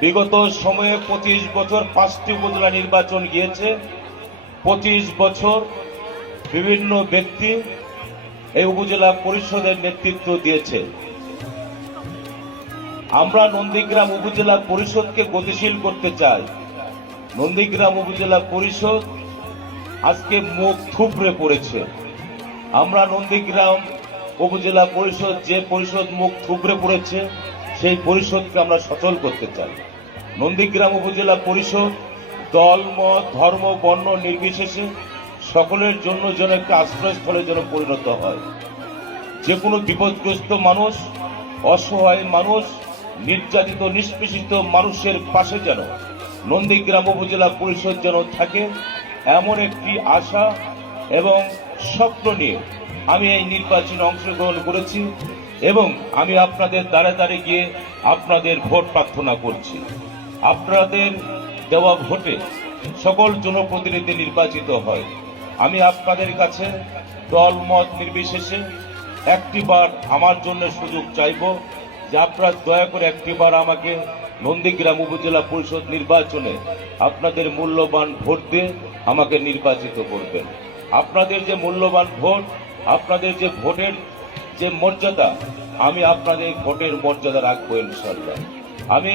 বিগত সময়ে 25 বছর 5টি উপজেলা নির্বাচন গিয়েছে। 25 বছর বিভিন্ন ব্যক্তি এই উপজেলা পরিষদের নেতৃত্ব দিয়েছে। আমরা নন্দীগ্রাম উপজেলা পরিষদকে গতিশীল করতে চাই। নন্দীগ্রাম উপজেলা পরিষদ আজকে মুখ থুবড়ে পড়েছে। আমরা নন্দীগ্রাম উপজেলা পরিষদ যে পরিষদ মুখ থুবড়ে পড়েছে সেই পরিষদকে আমরা সচল করতে চাই। নন্দীগ্রাম উপজেলা পরিষদ দল মত ধর্ম বর্ণ নির্বিশেষে সকলের জন্য যেন একটা আশ্রয়স্থলে যেন পরিণত হয়। যে কোনো বিপদগ্রস্ত মানুষ, অসহায় মানুষ, নির্যাতিত নিষ্পেষিত মানুষের পাশে যেন নন্দীগ্রাম উপজেলা পরিষদ যেন থাকে, এমন একটি আশা এবং স্বপ্ন নিয়ে আমি এই নির্বাচনে অংশগ্রহণ করেছি এবং আমি আপনাদের দ্বারে দ্বারে গিয়ে আপনাদের ভোট প্রার্থনা করছি। আপনাদের দেওয়া ভোটে সকল জনপ্রতিনিধি নির্বাচিত হয়। আমি আপনাদের কাছে দল মত নির্বিশেষে একটিবার আমার জন্য সুযোগ চাইব যে আপনারা দয়া করে একটিবার আমাকে নন্দীগ্রাম উপজেলা পরিষদ নির্বাচনে আপনাদের মূল্যবান ভোট দিয়ে আমাকে নির্বাচিত করবেন। আপনাদের যে মূল্যবান ভোট, আপনাদের যে ভোটের যে মর্যাদা, আমি আপনাদের ভোটের মর্যাদা রাখবো ইনশাআল্লাহ। আমি